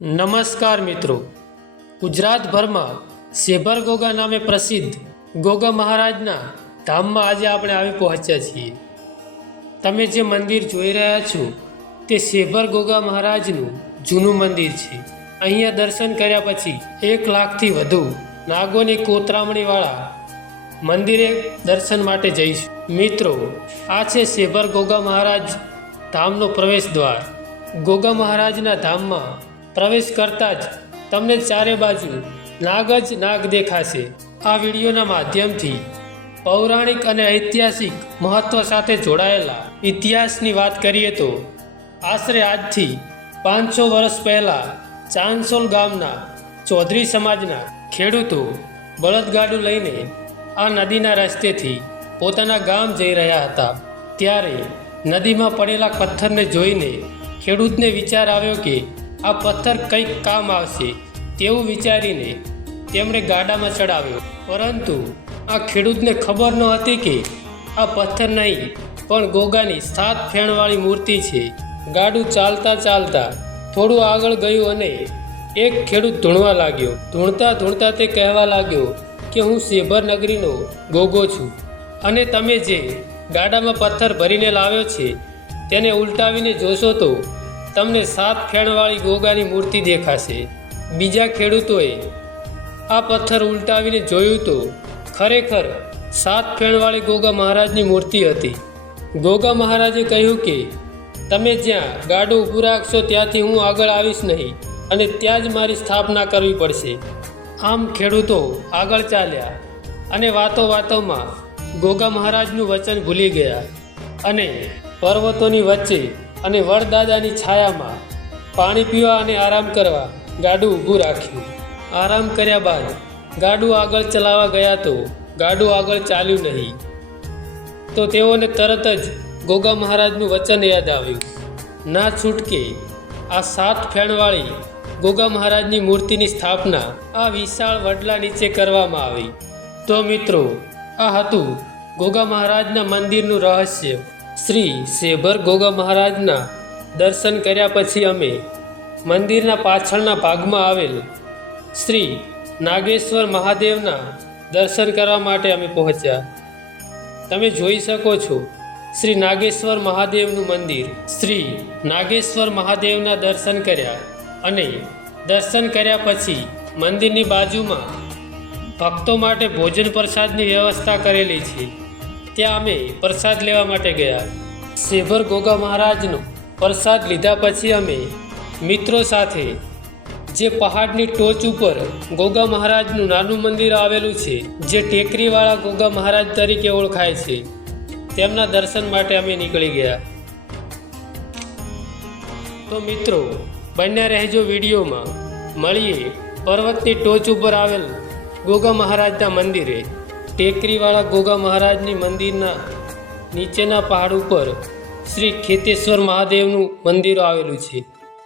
નમસ્કાર મિત્રો, ગુજરાતભરમાં શેભર ગોગા નામે પ્રસિદ્ધ ગોગા મહારાજના ધામમાં આજે આપણે આવી પહોંચ્યા છીએ। તમે જે મંદિર જોઈ રહ્યા છો તે શેભર ગોગા મહારાજનું જૂનું મંદિર છે। અહીંયા દર્શન કર્યા પછી 1 લાખથી વધુ નાગોની કોતરામણીવાળા મંદિરે દર્શન માટે જઈશું। મિત્રો, આ છે શેભર ગોગા મહારાજ ધામનો પ્રવેશ દ્વાર। ગોગા મહારાજના ધામમાં પ્રવેશ કરતા જ તમને ચારે બાજુ નાગ જ નાગ દેખાશે। આ વિડીયોના માધ્યમથી પૌરાણિક અને ઐતિહાસિક મહત્વ સાથે જોડાયેલા ઇતિહાસની વાત કરીએ તો આશરે આજથી 500 વર્ષ પહેલાં ચાંદસોલ ગામના ચૌધરી સમાજના ખેડૂતો બળદગાડું લઈને આ નદીના રસ્તેથી પોતાના ગામ જઈ રહ્યા હતા। ત્યારે નદીમાં પડેલા પથ્થરને જોઈને ખેડૂતને વિચાર આવ્યો કે આ પથ્થર કંઈક કામ આવશે તેવું વિચારીને તેમણે ગાડામાં ચડાવ્યો। પરંતુ આ ખેડૂતને ખબર ન હતી કે આ પથ્થર નહીં પણ ગોગાની 7 ફેણવાળી મૂર્તિ છે। ગાડું ચાલતા ચાલતા થોડું આગળ ગયું અને એક ખેડૂત ધૂણવા લાગ્યો। ધૂણતા તે કહેવા લાગ્યો કે હું શેભર નગરીનો ગોગો છું અને તમે જે ગાડામાં પથ્થર ભરીને લાવ્યો છે તેને ઉલટાવીને જોશો તો તમને 7 ફેણવાળી ગોગાની મૂર્તિ દેખાશે। બીજા ખેડૂતોએ આ પથ્થર ઉલટાવીને જોયું તો ખરેખર 7 ફેણવાળી ગોગા મહારાજની મૂર્તિ હતી। ગોગા મહારાજે કહ્યું કે તમે જ્યાં ગાડું ઊભું રાખશો ત્યાંથી હું આગળ આવીશ નહીં અને ત્યાં જ મારી સ્થાપના કરવી પડશે। આમ ખેડૂતો આગળ ચાલ્યા અને વાતોમાં ગોગા મહારાજનું વચન ભૂલી ગયા અને પર્વતોની વચ્ચે અને વડદાદાની છાયામાં પાણી પીવા અને આરામ કરવા ગાડું ઊભું રાખ્યું। આરામ કર્યા બાદ ગાડું આગળ ચલાવવા ગયા તો ગાડું આગળ ચાલ્યું નહીં તો તેઓને તરત જ ગોગા મહારાજનું વચન યાદ આવ્યું। ના છૂટકે આ 7 ફેણવાળી ગોગા મહારાજની મૂર્તિની સ્થાપના આ વિશાળ વડલા નીચે કરવામાં આવી। તો મિત્રો, આ હતું ગોગા મહારાજના મંદિરનું રહસ્ય। શ્રી શેભર ગોગા મહારાજના દર્શન કર્યા પછી અમે મંદિરના પાછળના ભાગમાં આવેલ શ્રી નાગેશ્વર મહાદેવના દર્શન કરવા માટે અમે પહોંચ્યા। તમે જોઈ શકો છો શ્રી નાગેશ્વર મહાદેવનું મંદિર। શ્રી નાગેશ્વર મહાદેવના દર્શન કર્યા અને દર્શન કર્યા પછી મંદિરની બાજુમાં ભક્તો માટે ભોજન પ્રસાદની વ્યવસ્થા કરેલી છે, ત્યાં અમે પ્રસાદ લેવા માટે ગયા। શેભર ગોગા મહારાજનો પ્રસાદ લીધા પછી અમે મિત્રો સાથે જે પહાડની ટોચ ઉપર ગોગા મહારાજનું નાનું મંદિર આવેલું છે, જે ટેકરીવાળા ગોગા મહારાજ તરીકે ઓળખાય છે, તેમના દર્શન માટે અમે નીકળી ગયા। તો મિત્રો, બન્યા રહેજો વિડીયોમાં। મળીએ પર્વતની ટોચ ઉપર આવેલ ગોગા મહારાજના મંદિરે। ટેકરીવાળા ગોગા મહારાજની મંદિરના નીચેના પહાડ ઉપર શ્રી ખેતેશ્વર મહાદેવનું મંદિર આવેલું છે,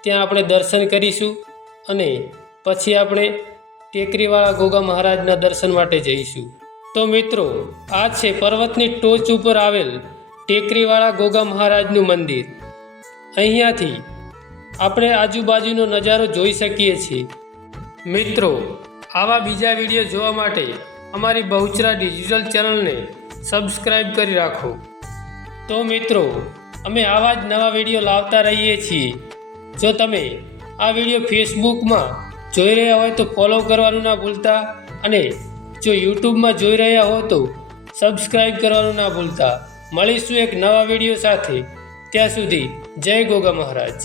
ત્યાં આપણે દર્શન કરીશું અને પછી આપણે ટેકરીવાળા ગોગા મહારાજના દર્શન માટે જઈશું। તો મિત્રો, આ છે પર્વતની ટોચ ઉપર આવેલ ટેકરીવાળા ગોગા મહારાજનું મંદિર। અહીંયાથી આપણે આજુબાજુનો નજારો જોઈ શકીએ છીએ। મિત્રો, આવા બીજા વિડીયો જોવા માટે અમારી બહુચરા ડિજિટલ ચેનલને સબસ્ક્રાઈબ કરી રાખો। તો મિત્રો, અમે આવા જ નવા વિડીયો લાવતા રહીએ છીએ। જો તમે આ વિડીયો ફેસબુકમાં જોઈ રહ્યા હોય તો ફોલો કરવાનું ના ભૂલતા અને જો યુટ્યુબમાં જોઈ રહ્યા હો તો સબસ્ક્રાઈબ કરવાનું ના ભૂલતા। મળીશું એક નવા વિડીયો સાથે, ત્યાં સુધી જય ગોગા મહારાજ।